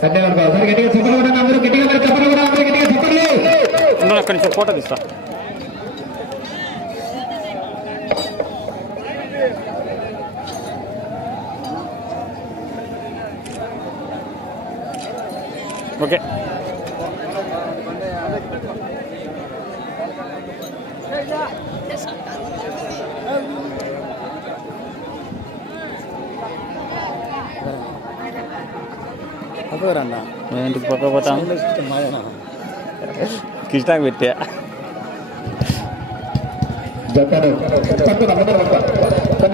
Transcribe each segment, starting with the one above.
గట్టిగా చెప్పలు కూడా అందరూ గట్టిగా మరి చెప్పలు కూడా అందరూ గట్టిగా చెప్పలు అక్కడి నుంచి ఫోటో తీస్తా. ఓకే. ఇంటికి పక్క పోతాం కృష్ణాకి పెట్టా.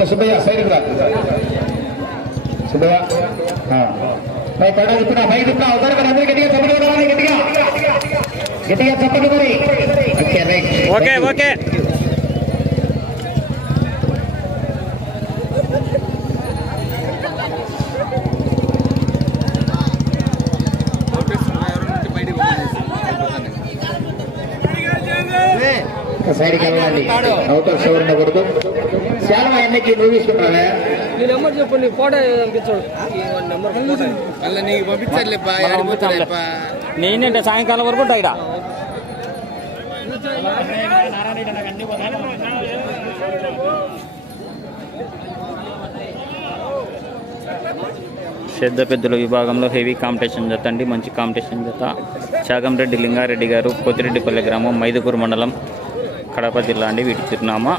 సుబ్బయ్య సైడ్ సుబ్బయ్య పడ ఇప్పుడు అందరూ గట్టిగా చెప్పలు కూడా గట్టిగా. గట్టిగా చెప్పలు మరి. Okay okay. ఓకే సైడ్కి వెళ్ళాలి అవతల షోర్ ఉండకూడదు చాలా ఎన్నకి నువ్వు తీసుకుంటావే? నీ నెంబర్ చెప్పు నీ ఫోటో పంపించాడు నెంబర్ మళ్ళీ నీకు పంపించారులే పా ఆడిపోతాడులే పా నేనంటే సాయంకాలం వరకు ఉంటా ఇక్కడ పెద్ద పెద్దల విభాగంలో హెవీ కాంపిటీషన్ జత అండి మంచి కాంపిటీషన్ జత. చాగంరెడ్డి లింగారెడ్డి గారు కొత్తిరెడ్డిపల్లి గ్రామం మైదుకూరు మండలం కడప జిల్లా అండి వీటి చిరునామా.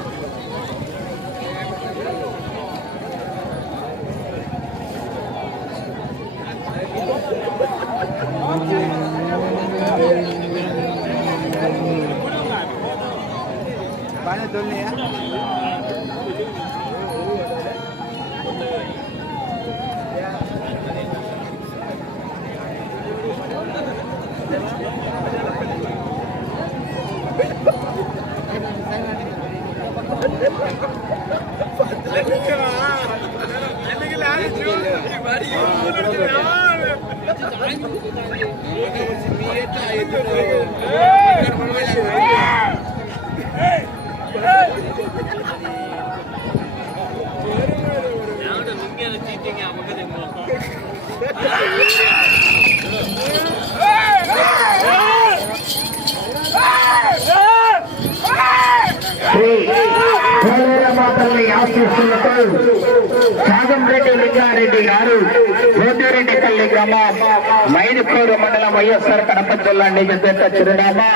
బాగానే తోలినాయా శ్రీ పోలేరమాతల్ని ఆశీస్సులతో చాగంరెడ్డి లింగారెడ్డి గారు గోతిరెడ్డిపల్లి గ్రామం మైదుకూరు మండలం వైఎస్ఆర్ కడప జిల్లా నిజత చిరునామా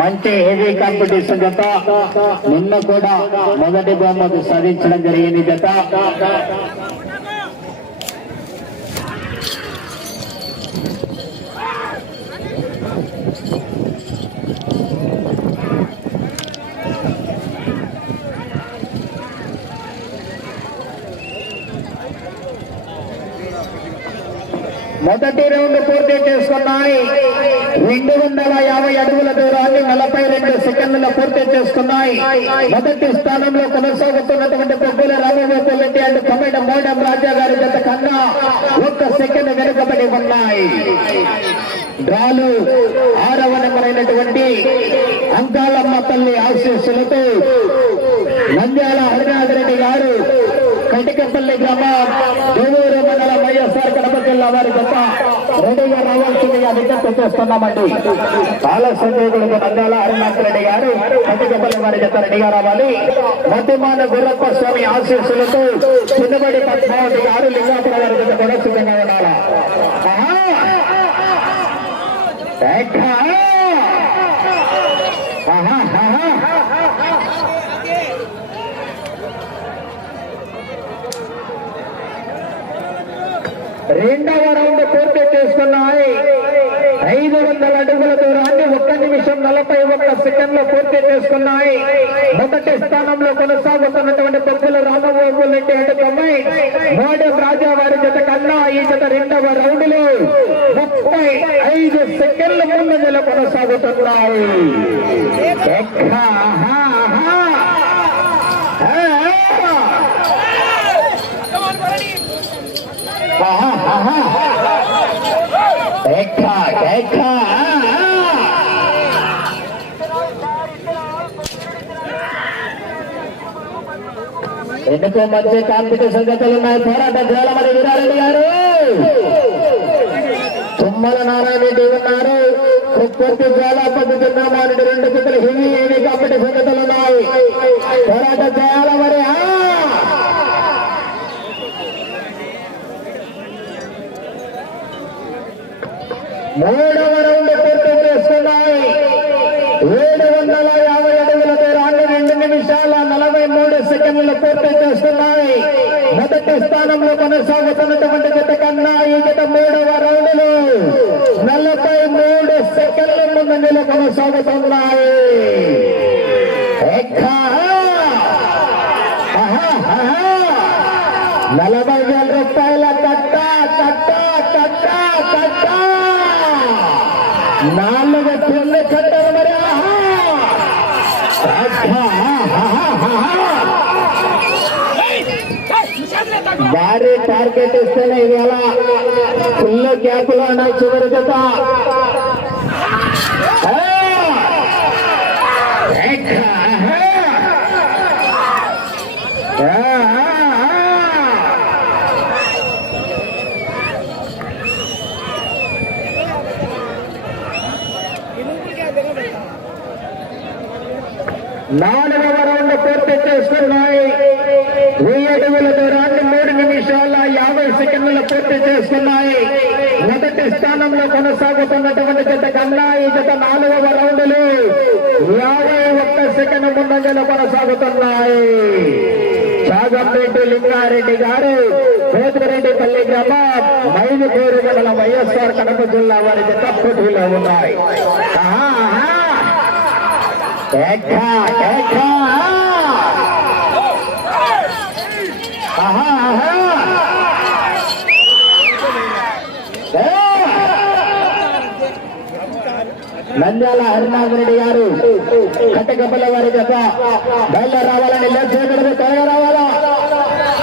మంచి హెవీ కాంపిటీషన్ జత. నిన్న కూడా మొదటి బహుమతి సాధించడం జరిగింది జత. మొదటి రౌండ్ పూర్తి చేసుకున్నాయి. రెండు వందల యాభై అడుగుల దూరాన్ని నలభై రెండు సెకండ్ల పూర్తి చేసుకున్నాయి. మొదటి స్థానంలో కొనసాగుతున్నటువంటి పొగ్గుల రామగోపాల్ రెడ్డి అండ్ కమిట మోడం రాజా గారి జత కన్నా ఒక్క సెకండ్ వెనుకబడి ఉన్నాయి. డ్రాలు ఆరవ నెంబరైనటువంటి అంకాలమ్మ తల్లి ఆశీస్సులతో నంద్యాల హరినాథ్ రెడ్డి గారు కటికపల్లి గ్రామం దేవూరు మండలం వైఎస్ఆర్ కడప జిల్లా వారి గొప్ప రెడీగా రావాల్సిందిగా విజ్ఞప్తి చేస్తున్నామండి. ఆలస్యం చేయకూడదు నంద్యాల హరినాథ్ రెడ్డి గారు కటికపల్లి వారి జత రెడీగా రావాలి. మధ్యమాన గుర్రప్ప స్వామి ఆశీస్సులతో చిన్నబడి పద్మావతి గారు లింగాపురం వారి జత కూడా సిద్ధంగా ఉండాలా? ఆహా! ఆహా, ఆహా. రెండవ రౌండ్ పూర్తి చేసుకున్నాయి. ఐదు వందల అడుగుల దూరాన్ని ఒక్క నిమిషం నలభై ఒక్క సెకండ్లు పూర్తి చేసుకున్నాయి. మొదటి స్థానంలో కొనసాగుతున్నటువంటి బొబ్బుల రామబాబు రెడ్డి అంటే మోడీ రాజా వారి జత కన్నా ఈ జత రెండవ రౌండ్లో ముప్పై ఐదు సెకండ్ల నెల కొనసాగుతున్నాయి ఎక్కా, ఆహా, ఆహా. ఆ, ఆ. ఆహా, ఆహా. ఎక్కా, ఎక్కా, ఆ, మధ్య కాంపిటీషన్ జతలు ఉన్నాయి? పోరాట జోలమణి వీరారెడ్డి గారు. తుమ్మల రెడ్డి ఉన్నారు. కుప్పర్తి జ్వాలాపతి చిన్నమారెడ్డి రెండు పిల్లలు హెవీ హెవీ కాంపిటీషన్ జతలు ఉన్నాయి. పోరాట చేయాల మరి ఆ! మూడవ రౌండ్ పూర్తి చేసుకున్నాయి. ఏడు వందల యాభై అడుగుల దూరాన్ని రెండు నిమిషాల నలభై మూడు సెకండ్లు పూర్తి చేస్తున్నాయి మొదటి స్థానంలో కొనసాగుతున్నటువంటి జత కన్నా ఈ జత మూడవ రౌండ్లు నలభై మూడు సెకండ్ల ముందంజలో కొనసాగుతున్నాయి నలభై వేల రూపాయల నాలుగు పిల్లలు కట్టారు మరి భారీ టార్గెట్ ఇస్తేనే ఇవాళ ఫుల్ గ్యాప్లో ఉన్నాయి చివరి జత ఆ! ఎక్క, ఆహా! ఆ, ఆ, ఆ! నాలుగవ రౌండ్ పూర్తి చేసుకున్నాయి. వెయ్యి అడుగుల దూరాన్ని మూడు నిమిషాల యాభై సెకండ్లు పూర్తి చేసుకున్నాయి. మొదటి స్థానంలో కొనసాగుతున్నటువంటి జత కన్నా ఈ జత నాలుగవ రౌండ్లు యాభై ఒక్క సెకండ్ ముందంజలో కొనసాగుతున్నాయి. చాగంరెడ్డి లింగారెడ్డి గారు పోతిరెడ్డిపల్లి గ్రామం మైలుపేరు మండల వైఎస్ఆర్ కడప జిల్లా వారి జత పోటీలో ఉన్నాయి ఆహా, ఆహా. ఎక్కా, ఎక్కా. ఆహా, ఆహా. ఏ! నంద్యాల హరినాథ్ రెడ్డి గారు కట్టకప్పల వారి జత బయలు రావాలని లేదు చేయకూడదు త్వరగా రావాలా?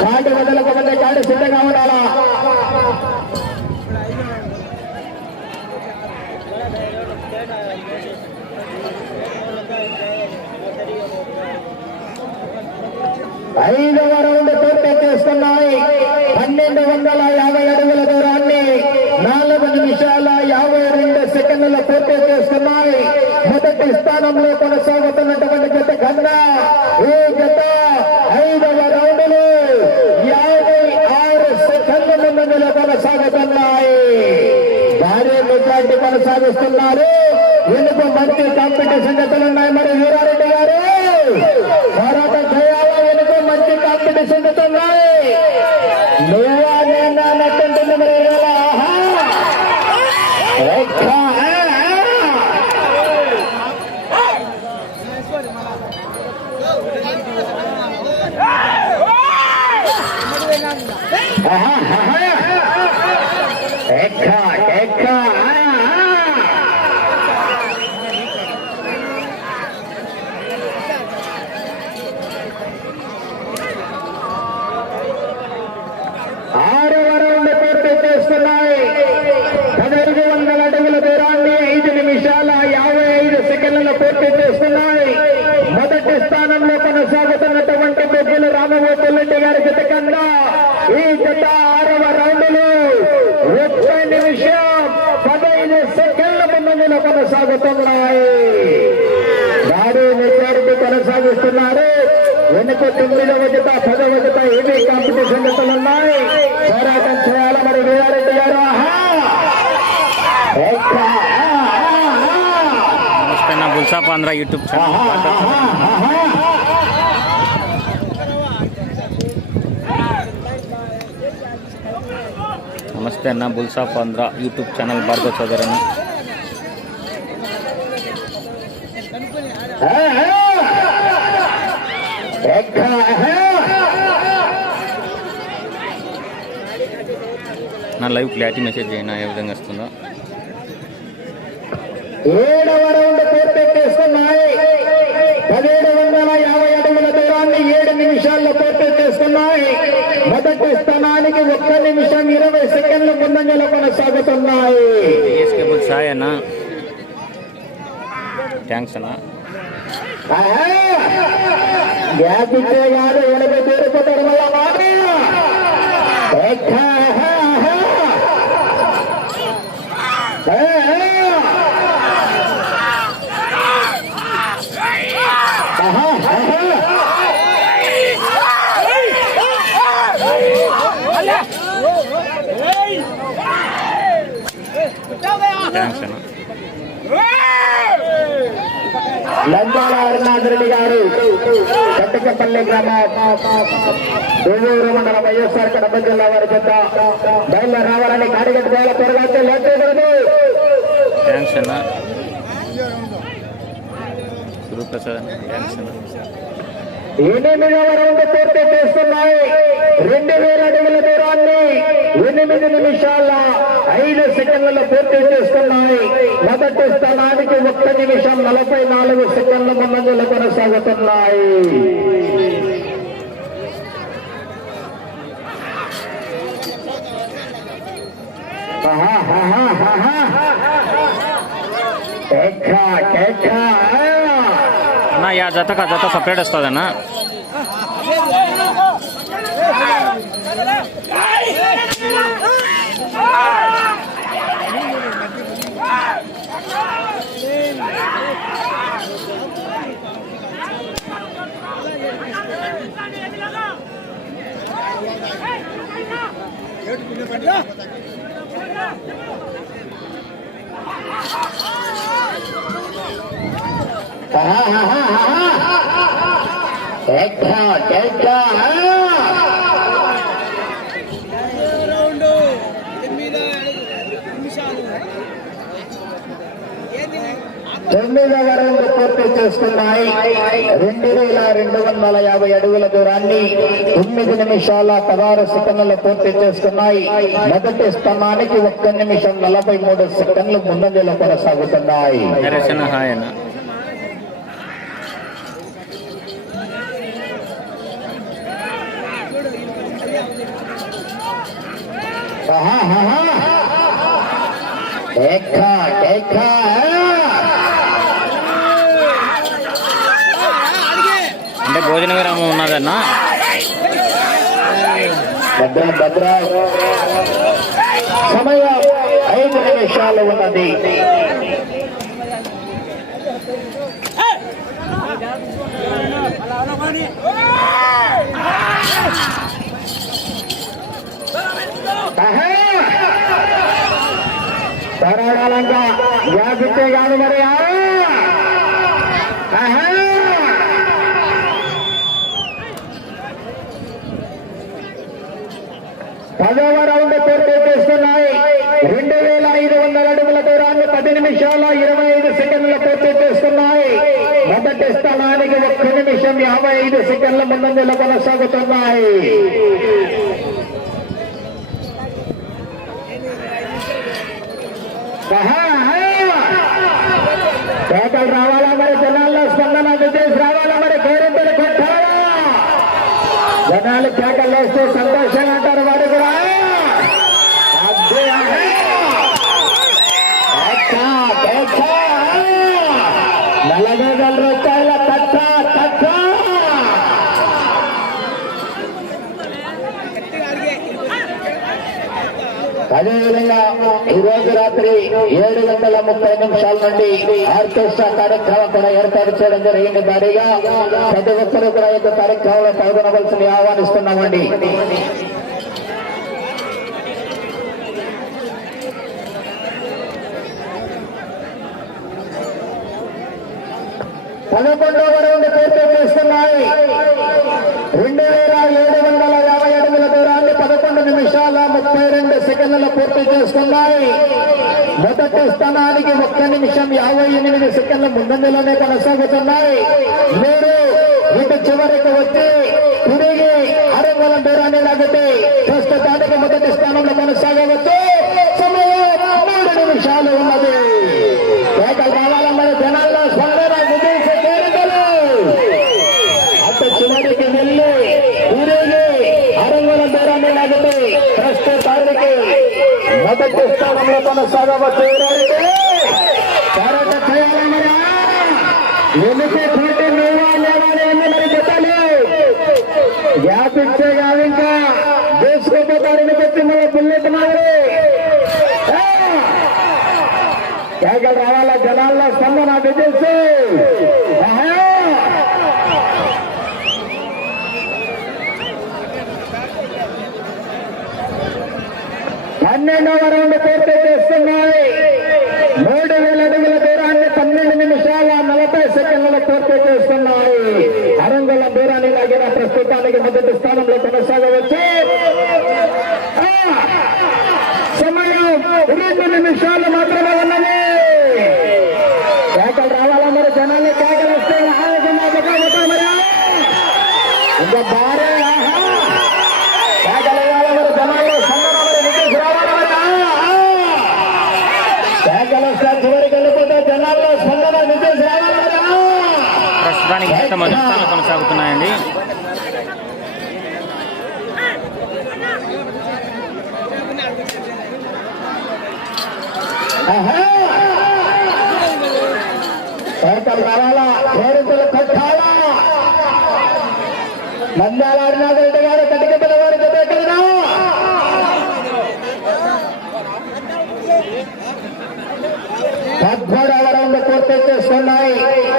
కాటి వదలకపోతే కాటి సిద్ధంగా ఉండాలా? ఐదవ రౌండ్ పూర్తి చేసుకున్నాయి పన్నెండు వందల యాభై అడుగుల దూరాన్ని నాలుగు నిమిషాల యాభై రెండు సెకండ్ల పూర్తి చేసుకున్నాయి. మొదటి స్థానంలో కొనసాగుతున్నటువంటి జత కన్నా ఈ జత ఐదవ రౌండ్లు యాభై ఆరు సెకండ్ల ముందులో కొనసాగుతున్నాయి భారీ మెజార్టీ కొనసాగిస్తున్నారు. ఎందుకు మంచి కాంపిటీషన్ జతలు ఉన్నాయి మరి వీరారెడ్డి గారు? పోరాటం చేయాలా వెనుక మంచి కాంపిటీషన్ జతలు ఉన్నాయి? ఆ. ఆహా, ఆహా. ఎక్కా, ఎక్కా, ఆ, ఆ. ఆరవ రౌండ్ పూర్తి చేస్తున్నాయి పదహైదు వందల అడుగుల దూరాన్ని ఐదు నిమిషాల యాభై ఐదు సెకండ్లలో పూర్తి చేస్తున్నాయి మొదటి స్థానంలో కొనసాగుతున్నటువంటి బొబ్బులు రామగోపాల్ గారి జత కన్నా ఈ జత ఆరవ రౌండ్లు ఒక్క నిమిషం పదహైదు సెకండ్ల ముందంజలో కొనసాగుతున్నాయి భారీ మెజారిటీ కొనసాగిస్తున్నారు వెనుక తొమ్మిదవ జత పదవ జత ఏమీ కాంపిటీషన్ జతలు ఉన్నాయి పోరాటం చేయాలి మరి వీరారెడ్డి గారు ఆహా! ఎక్క! ఆ, ఆ, ఆ! నమస్తే నా బుల్సాప్ ఆంధ్ర యూట్యూబ్ ఛానల్ ఆహా, ఆహా, ఆహా! నమస్తే అన్న బుల్సాప్ ఆంధ్ర యూట్యూబ్ ఛానల్ భారత సోదరన్న ఆహా! ఎక్క! ఆహా! నా లైవ్ క్లారిటీ మెసేజ్ అయినా ఏ విధంగా వస్తుందో? ఏడవ రౌండ్ పూర్తి చేసుకున్నాయి. పదిహేడు వందల యాభై అడుగుల దూరాన్ని ఏడు నిమిషాల్లో పూర్తి చేసుకున్నాయి. మొదటి స్థానానికి ఒక్క నిమిషం ఇరవై సెకండ్ల ముందంజలో కొనసాగుతున్నాయి అన్న. థ్యాంక్స్ అన్న! గ్యాప్ ఇచ్చే కాదు ఎనభై చేరిపోతాడు మళ్ళా లంబాల అరుణాధరుడి గారు. కట్టకపల్లి గ్రామ దూరూరు మండల వైఎస్ఆర్ కడప జిల్లా వారి చెత్త బయలు రావాలని కాడిగట్టు వేల త్వరగా వచ్చే లేకపోతే థ్యాంక్స్ అన్న గురుప్రసాద్ అన్న థ్యాంక్స్ అన్న ఎనిమిదవ రౌండ్ పూర్తి చేస్తున్నాయి. రెండు వేల అడుగుల దూరాన్ని ఎనిమిది నిమిషాల ఐదు సెకండ్లలో పూర్తి చేస్తున్నాయి మొదటి స్థానానికి ఒక్క నిమిషం నలభై నాలుగు సెకండ్ల ముందంజలు కొనసాగుతున్నాయి. ఆహా, ఆహా, అన్న యా జతక జత సపరేట్ వస్తుంది అన్న. కేక, కేక. తొమ్మిదవ రౌండ్ పూర్తి చేస్తున్నాయి రెండు వేల రెండు వందల యాభై అడుగుల దూరాన్ని తొమ్మిది నిమిషాల పదహారు సెకండ్లు పూర్తి చేస్తున్నాయి మొదటి స్థానానికి ఒక్క నిమిషం నలభై మూడు సెకండ్లు ముందంజలో కొనసాగుతున్నాయి నరేష్ అన్న హాయ్ అన్న ఆహా, ఆహా. కేక, కేక. అంటే భోజన విరామం ఉన్నదన్న భద్ర భద్ర సమయం ఐదు నిమిషాలు ఉన్నది ఆహా! ధారాళంగా వ్యాపించే కాదు మరి. ఆ! పదవ రౌండ్ పూర్తి చేస్తున్నాయి. రెండు వేల ఐదు వందల అడుగుల దూరాన్ని పది నిమిషాల ఇరవై ఐదు సెకండ్ల పూర్తి చేస్తున్నాయి. మొదటి స్థానానికి ఒక్క నిమిషం యాభై ఐదు సెకండ్ల ముందంజలో కొనసాగుతున్నాయి ఆహా, ఆహా. పేదలు రావాలా మరి జనాల్లో స్పందన విజయ్ రావాలా మరి గౌరవం కొట్టాలా జనాలు కేకలు వేస్తే సంతోషంగా అంటారు వాడు కూడా అదే ఆహా. కేక, కేక. నలభై వేల రూపాయల కట్ట కట్ట అదేవిధంగా ఈ రోజు రాత్రి ఏడు గంటల ముప్పై నిమిషాల నుండి ఆర్కెస్ట్రా కార్యక్రమం కూడా ఏర్పాటు చేయడం జరిగింది. భారీగా ప్రతి ఒక్కరూ కూడా యొక్క కార్యక్రమంలో పాల్గొనవలసింది ఆహ్వానిస్తున్నామండి. పదకొండవ రౌండ్ పూర్తి చేస్తున్నాయి. రెండు వేల ఏడు వందల నిమిషాల ముప్పై రెండు సెకండ్ల పూర్తి చేసుకున్నాయి. మొదటి స్థానానికి ఒక్క నిమిషం యాభై ఎనిమిది సెకండ్ల ముందంజలోనే కొనసాగుతున్నాయి. మీరు ఇటు చివరికి వచ్చి తిరిగి అరంగుల దూరాన్ని లాగితే ప్రస్తుతానికి మొదటి స్థానంలో కొనసాగవచ్చు సమయం మూడు నిమిషాలు ఉన్నది కేకలు రావాలా మరి జనాల్లో స్పందన విదేశ కేరళలు అటు చివరికి వెళ్ళి తిరిగి అరంగుల దూరాన్ని లాగితే ప్రస్తుతానికి మొదటి స్థానంలో కొనసాగవచ్చు పోరాట చేయాలని ఎన్నికే పోటీ నువ్వా మరి చెప్పాలి. వ్యాపించే కాదు ఇంకా. దూసుకోపోతారని చెప్పి మన బుల్లెట్ మాదిరి. కేకలు రావాలా జనాల్లో స్పందన తెలుసు పన్నెండవ రౌండ్ పూర్తి చేస్తున్నాయి. మూడు వేల అడుగుల దూరాన్ని పన్నెండు నిమిషాల నలభై సెకండ్లలో పూర్తి చేస్తున్నాయి. అరంగుల దూరాన్ని లాగిన ప్రస్తుతానికి మొదటి స్థానంలో కొనసాగవచ్చు. సమయం రెండు నిమిషాలు మాత్రమే. ప్రస్తుతానికి జత మధుస్థానం కొనసాగుతున్నాయండి. నంద్యాల అరుణాథరెడ్డి గారు వారి జత ఎక్కడిదా పద్మూడవ రౌండ్ పూర్తి చేస్తున్నాయి.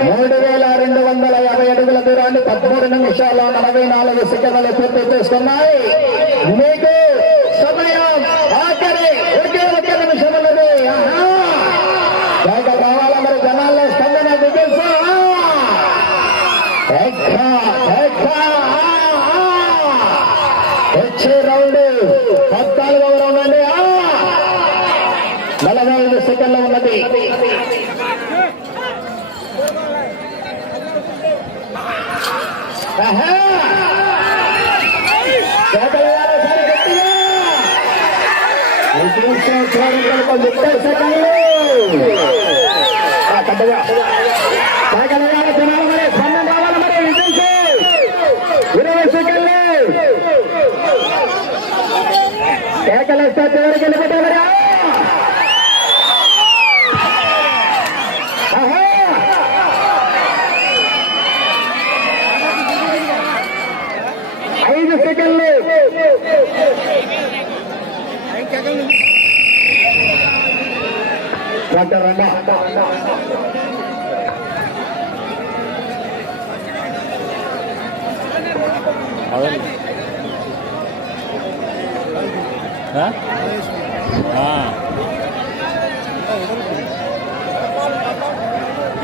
మూడు వేల రెండు వందల యాభై అడుగుల దూరాన్ని పదమూడు నిమిషాల నలభై నాలుగు సెకండ్లు పూర్తి చేస్తున్నాయి. మీకు సమయం ఆఖరి ఒకే ఒక నిమిషం ఉన్నది ఆహా. కేక రావాలా మరి జనాల్లో స్పందన దిగేసా వచ్చే రౌండ్ పద్నాలుగవ రౌండ్ అండి ఆ! నలభై ఐదు సెకండ్లు ఉన్నది ఆహా! కేకలు వేయాలి ఒకసారి గట్టిగా. నిమిషం చూడండి, ముప్పై సెకండ్లు ఆ, పెద్దగా. కేకలు వేయాలి జనాలు మరి స్పందన రావాలి మరి నిమిషం. ఇరవై సెకండ్లు కేకలు వస్తే చివరికి వెళ్ళిపోతే మరి ఆ! ఆహా! ఐదు సెకండ్లు డాక్టర్ రండా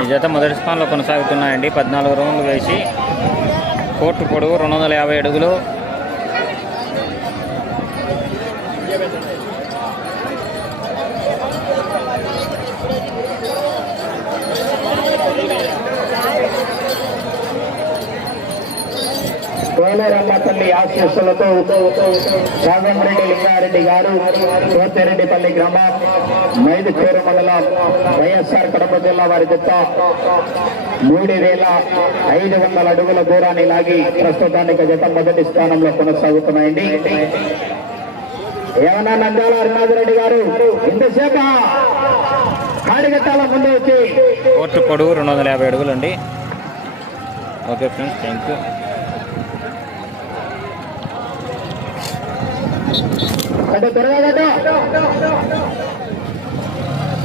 ఈ జత మొదటి స్థానంలో కొనసాగుతున్నాయండి. పద్నాలుగు రౌండ్లు వేసి కోర్టు పొడవు రెండు వందల యాభై అడుగులు కోలేరమ్మ తల్లి ఆశీస్సులతో సాగంరెడ్డి లింగారెడ్డి గారు కోతిరెడ్డిపల్లి గ్రామం మైదుకూరు మండలం వైఎస్ఆర్ కడప జిల్లా వారి జత మూడు వేల ఐదు వందల అడుగుల దూరాన్ని లాగి ప్రస్తుతానికి జత మొదటి స్థానంలో కొనసాగుతున్నాయండి. ఏమన్నా నందాల అరుణాథరెడ్డి గారు ఇంతసేపు కాడిగట్టాల ముందు వచ్చి కోర్టు పొడుగు రెండు వందల యాభై అడుగులు అండి ఓకే ఫ్రెండ్స్ థ్యాంక్ యూ అంటే తిరగదట